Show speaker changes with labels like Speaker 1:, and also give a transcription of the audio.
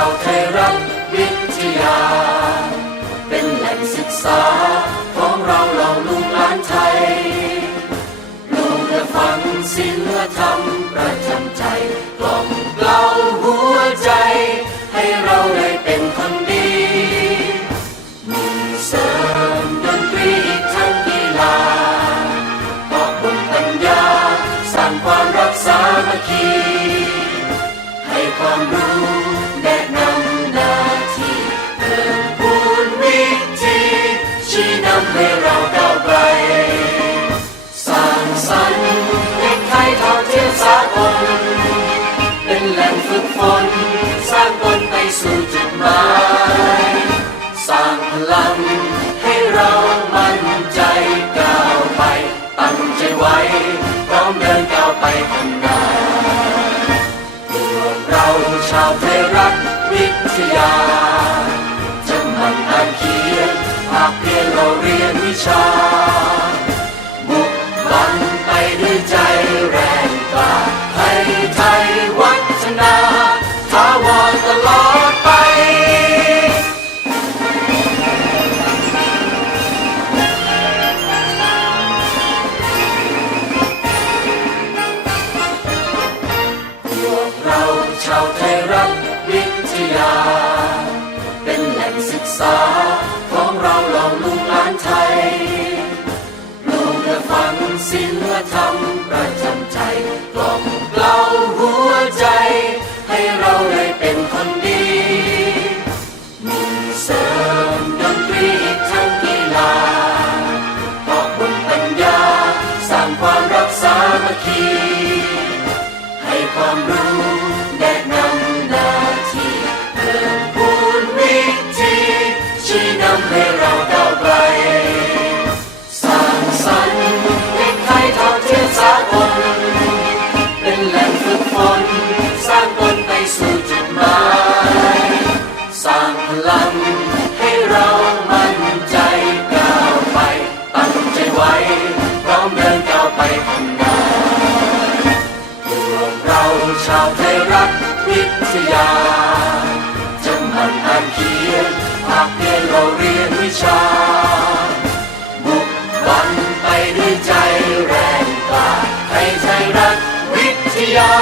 Speaker 1: าวไทยรัฐวิทยา เป็นแหล่งศึกษาของเราเหล่าลูกหลานไทยลงเรือฟังสิ่งและรรมประจำใจกล่อมเกลาหัวใจ ให้เราได้เป็นคน ให้เราก้าวไกลสร้างสรรค์เด็กไทยเทอดเทียมสากลเป็นแหล่งฝึกฝนสร้างตนไปสู่จุดหมายสร้างพลังให้เรามั่นใจก้าวไป ตั้งใจไว้พร้อมเดินก้าวไปข้างหน้าพวกเราชาวไทยรัฐวิทยา ชา บุกบันไปด้วยใจแรงกล้าไทยไทยวัฒนาถาวรตลอดไป พวกเราชาวไทยรัฐวิทยา เป็นแหล่งศึกษา ศิลธรรมประจำใจ กล่อมเกลาหัวใจ ให้เราได้เป็นคนดีมีเสริมดนตรีอีกทั้งกีฬาตอบบุญปัญญา สร้างความรักสามัคคี ให้ความรู้แนะนำหน้าที่เพิ่มพูนวิธีชี้นำให้เรา ชาวไทยรัฐวิทยา จะมันอ่านเขียนภาคเรียนเราเรียนวิชา บุกบันไปด้วยใจแรงกล้าไทยไทยรัฐวิทยา